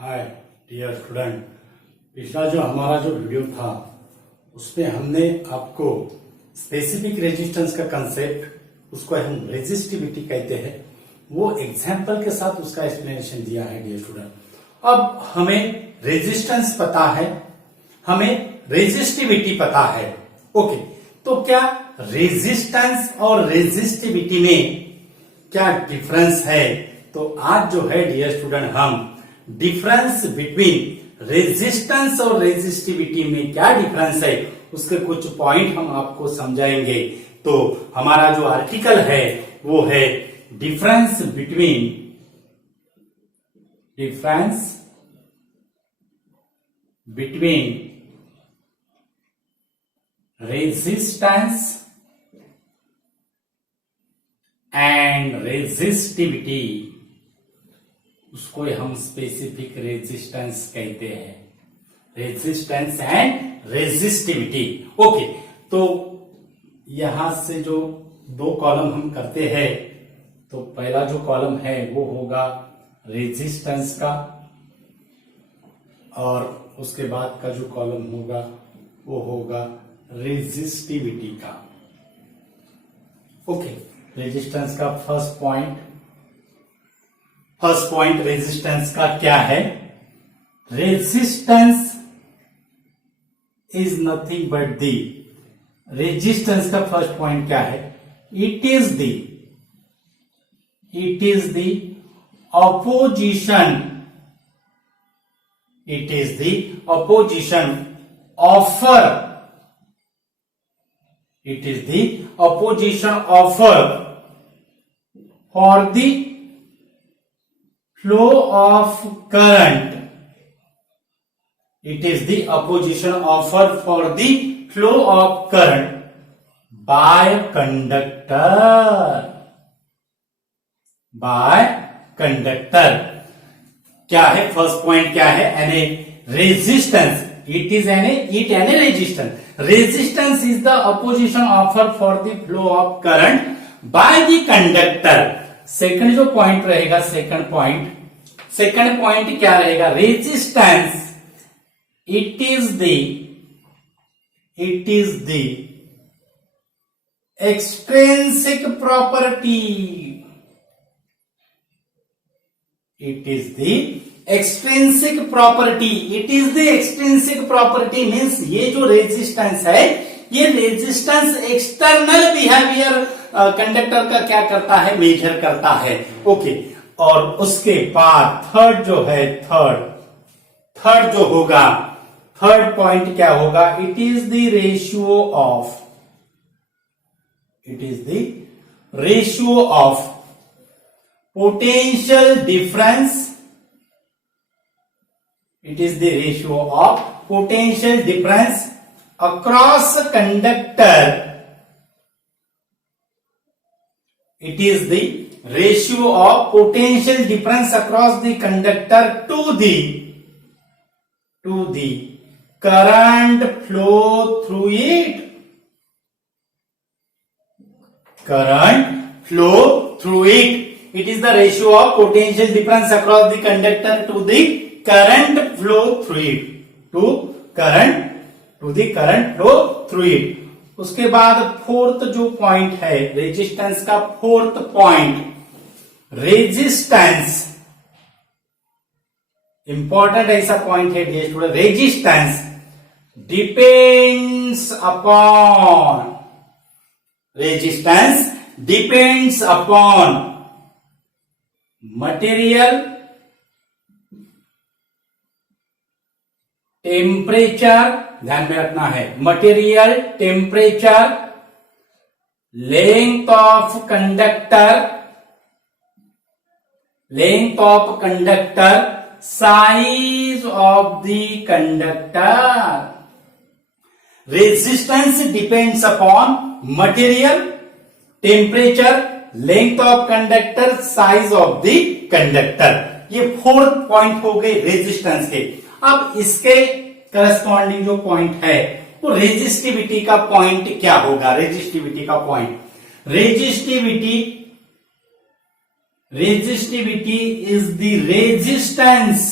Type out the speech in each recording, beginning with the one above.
Hi dear student, पिछला जो हमारा जो वीडियो था उसमें हमने आपको स्पेसिफिक रेजिस्टेंस का कंसेप्ट, उसको हम रेजिस्टिविटी कहते हैं, वो एग्जाम्पल के साथ उसका एक्सप्लेनेशन दिया है डियर स्टूडेंट। अब हमें रेजिस्टेंस पता है, हमें रेजिस्टिविटी पता है। ओके, तो क्या रेजिस्टेंस और रेजिस्टिविटी में क्या डिफरेंस है? तो आज जो है डियर स्टूडेंट हम डिफरेंस बिटवीन रेजिस्टेंस और रेजिस्टिविटी में क्या डिफरेंस है उसके कुछ पॉइंट हम आपको समझाएंगे। तो हमारा जो आर्टिकल है वो है difference between resistance and resistivity, उसको हम स्पेसिफिक रेजिस्टेंस कहते हैं, रेजिस्टेंस एंड रेजिस्टिविटी। ओके, तो यहां से जो दो कॉलम हम करते हैं, तो पहला जो कॉलम है वो होगा रेजिस्टेंस का और उसके बाद का जो कॉलम होगा वो होगा रेजिस्टिविटी का। ओके, रेजिस्टेंस का फर्स्ट पॉइंट रेजिस्टेंस का क्या है? Resistance is nothing but the, resistance का फर्स्ट पॉइंट क्या है? It is the opposition, it is the opposition offer, it is the opposition offer for the flow of current, it is the opposition offer for the flow of current by conductor। क्या है first point? क्या है? Any resistance, it any resistance is the opposition offer for the flow of current by the conductor. Second जो point रहेगा, second point क्या रहेगा? Resistance it is the extrinsic property, it is the extrinsic property means ये जो resistance है, ये resistance external behaviour conductor का क्या करता है? मेजर करता है। ओके, और उसके बाद थर्ड जो होगा, थर्ड पॉइंट क्या होगा? It is the ratio of potential difference, it is the ratio of potential difference across conductor, it is the ratio of potential difference across the conductor to the current flow through it, it is the ratio of potential difference across the conductor to the current flow through it, to the current flow through it। उसके बाद fourth जो point है resistance का, fourth point resistance, important ऐसा point है dear student. Resistance depends upon material, temperature, ध्यान में रखना है, material, temperature, length of conductor, size of the conductor. Resistance depends upon material, temperature, length of conductor, size of the conductor. ये fourth point हो गए resistance के। अब इसके करस्पॉन्डिंग जो पॉइंट है वो रेजिस्टिविटी का पॉइंट क्या होगा? रेजिस्टिविटी का point, resistivity is the resistance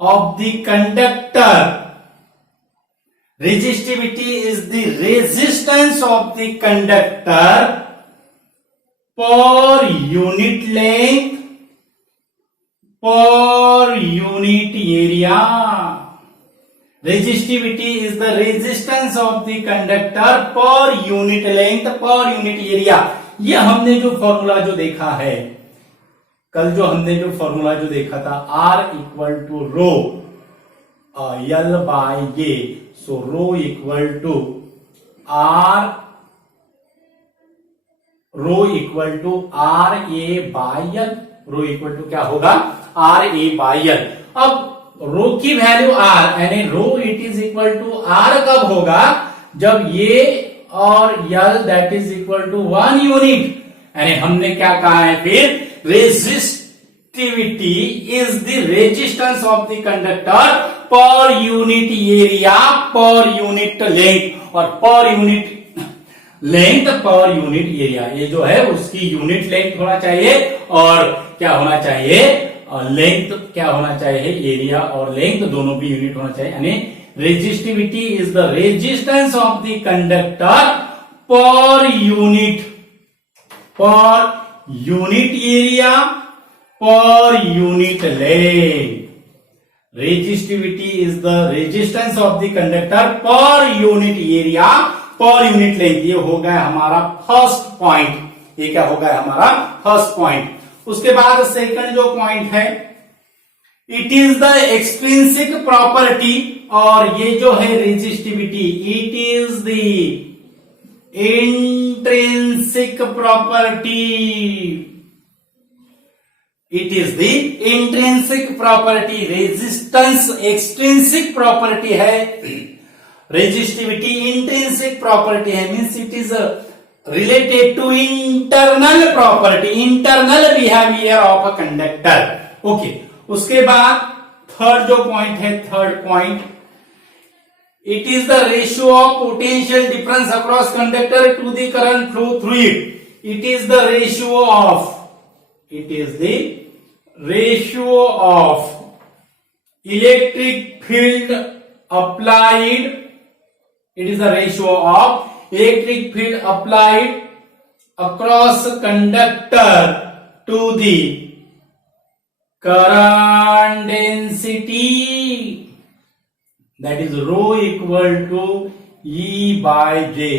of the conductor. Resistivity is the resistance of the conductor per unit length per unit area. Resistivity is the resistance of the conductor per unit length per unit area. ये हमने जो formula जो देखा है, कल जो हमने जो फॉर्मूला जो देखा था, R equal to rho L by A, so rho equal to R, rho equal to R A by L, rho equal to क्या होगा आर ए बाय एल. अब रो की वैल्यू आर, यानी rho it is equal to R कब होगा, जब ये और L that is equal to 1 unit. यानी हमने क्या कहा है फिर, resistivity is the resistance of the conductor per unit area per unit length, और per unit length per unit area, ये जो है उसकी यूनिट लेंथ होना चाहिए और क्या होना चाहिए, लेंथ क्या होना चाहिए, एरिया और लेंथ दोनों भी यूनिट होना चाहिए. यानी resistivity is the resistance of the conductor per unit area per unit length. Resistivity is the resistance of the conductor per unit area per unit length. ये हो गया हमारा फर्स्ट पॉइंट. ये क्या हो गया हमारा फर्स्ट पॉइंट. उसके बाद सेकंड जो पॉइंट है, it is the extrinsic property, और ये जो है resistivity, it is the intrinsic property. It is the intrinsic property. Resistance extrinsic property है, रेजिस्टिविटी इंट्रिंसिक प्रॉपर्टी है, means it is related to internal property, internal behavior of a conductor. Okay. उसके बाद third जो point है, third point, it is the ratio of potential difference across conductor to the current flow through it. It is the ratio of electric field applied. It is the ratio of electric field applied across conductor to the current density, that is rho equal to E by J.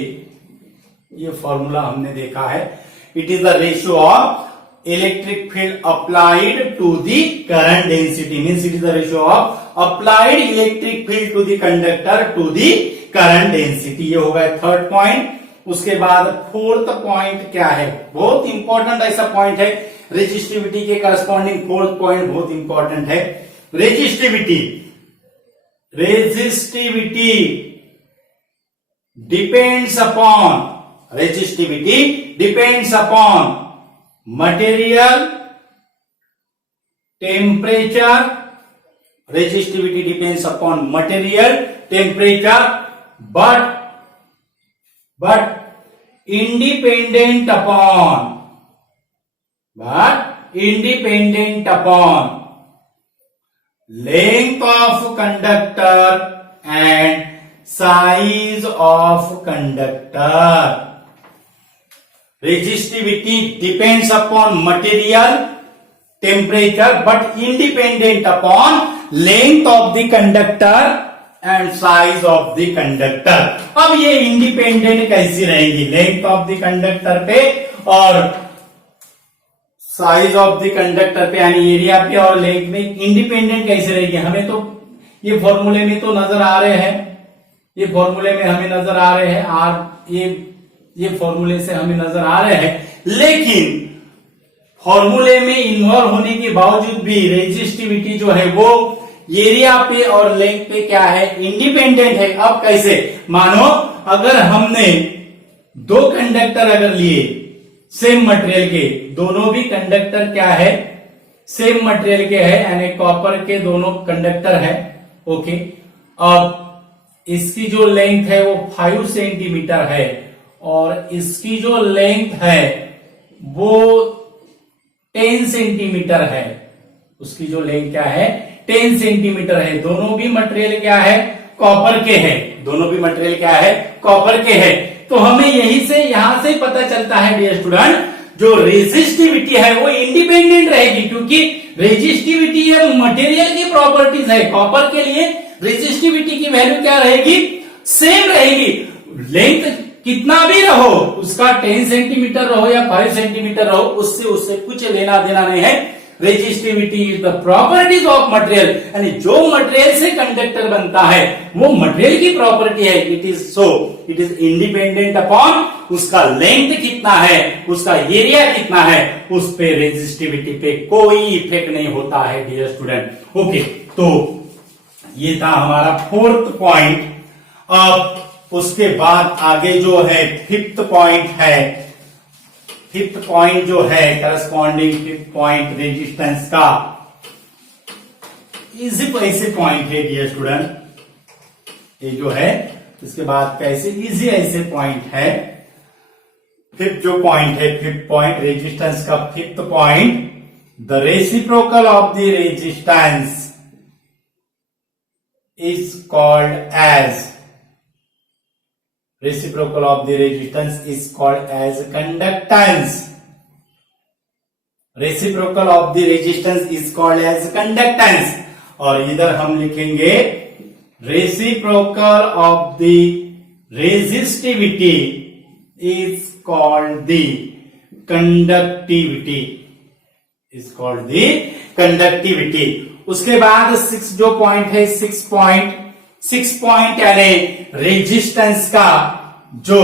ये formula हमने देखा है. It is the ratio of electric field applied to the current density, means it is the ratio of applied electric field to the conductor to the current density. ये हो गया third point. उसके बाद fourth point क्या है, बहुत important ऐसा point है, रेजिस्टिविटी के करस्पॉन्डिंग फोर्थ पॉइंट बहुत इंपॉर्टेंट है. Resistivity depends upon material temperature. Resistivity depends upon material temperature but independent upon length of conductor and size of conductor. Resistivity depends upon material temperature but independent upon length of the conductor and size of the conductor. अब ये independent कैसी रहेगी, length of the conductor पे और size of the conductor पे, यानी area पे और लेंथ में इंडिपेंडेंट कैसे रहेगी. हमें तो ये फॉर्मूले में तो नजर आ रहे हैं, ये फॉर्मूले में हमें नजर आ रहे हैं, आर ये फॉर्मूले से हमें नजर आ रहे हैं, लेकिन फॉर्मूले में इन्वॉल्व होने के बावजूद भी रेजिस्टिविटी जो है वो एरिया पे और लेंथ पे क्या है, इंडिपेंडेंट है. अब कैसे, मानो अगर हमने दो कंडक्टर अगर लिए सेम मटेरियल के, दोनों भी कंडक्टर क्या है, सेम मटेरियल के है, यानी कॉपर के दोनों कंडक्टर है. ओके. अब इसकी जो लेंथ है वो 5 सेंटीमीटर है और इसकी जो लेंथ है वो 10 सेंटीमीटर है. उसकी जो लेंथ क्या है, 10 सेंटीमीटर है। दोनों भी मटेरियल क्या है, कॉपर के है। दोनों भी मटेरियल क्या है, कॉपर के है। तो हमें यहां से पता चलता है डियर स्टूडेंट, जो रेजिस्टिविटी है वो इंडिपेंडेंट रहेगी, क्योंकि रेजिस्टिविटी ये मटेरियल की प्रॉपर्टीज है। कॉपर के लिए रेजिस्टिविटी की वैल्यू क्या रहेगी, सेम रहेगी। लेंथ कितना भी रहो, उसका 10 सेंटीमीटर रहो या 5 सेंटीमीटर रहो, उससे कुछ लेना देना नहीं है। Resistivity is the properties of material, यानी जो मटेरियल से कंडक्टर बनता है वो मटेरियल की प्रॉपर्टी है। इट इज इंडिपेंडेंट अपॉन उसका लेंथ कितना है, उसका एरिया कितना है, उस पे रेजिस्टिविटी पे कोई इफेक्ट नहीं होता है डियर स्टूडेंट। ओके, तो ये था हमारा 4th पॉइंट। अब उसके बाद आगे जो है 5th पॉइंट है। 5th पॉइंट जो है करस्पॉन्डिंग 5th पॉइंट रेजिस्टेंस का इजी ऐसे पॉइंट है डियर स्टूडेंट। ये जो है इसके बाद कैसे इजी ऐसे पॉइंट है। 5th जो पॉइंट है, 5th पॉइंट रेजिस्टेंस का 5th point, the reciprocal of the resistance is called as reciprocal of the resistance is called as conductance. Reciprocal of the resistance is called as conductance. और इधर हम लिखेंगे reciprocal of the resistivity is called the conductivity. Is called the conductivity. उसके बाद 6 जो point है, 6 point यानी resistance का जो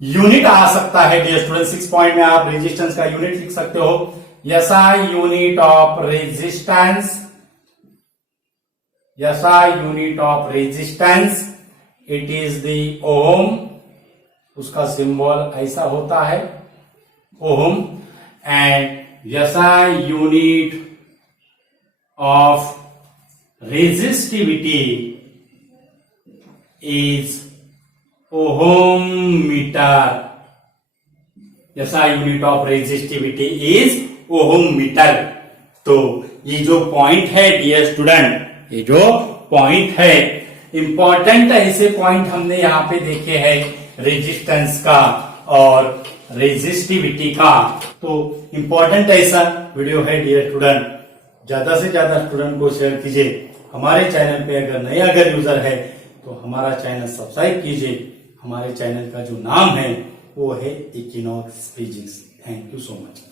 यूनिट आ सकता है डियर स्टूडेंट। 6 पॉइंट में आप रेजिस्टेंस का यूनिट लिख सकते हो। SI unit of resistance, SI unit of resistance, it is the ohm. उसका सिंबल ऐसा होता है ohm. And SI unit of resistivity is ohm meter. SI unit of resistivity is ohm meter. तो ये जो पॉइंट है डियर स्टूडेंट, ये जो पॉइंट है इंपॉर्टेंट ऐसे पॉइंट हमने यहाँ पे देखे हैं रेजिस्टेंस का और रेजिस्टिविटी का। तो इंपॉर्टेंट ऐसा वीडियो है डियर स्टूडेंट। ज्यादा से ज्यादा स्टूडेंट को शेयर कीजिए। हमारे चैनल पे अगर यूजर है तो हमारा चैनल सब्सक्राइब कीजिए। हमारे चैनल का जो नाम है वो है equinox physics. Thank you so much.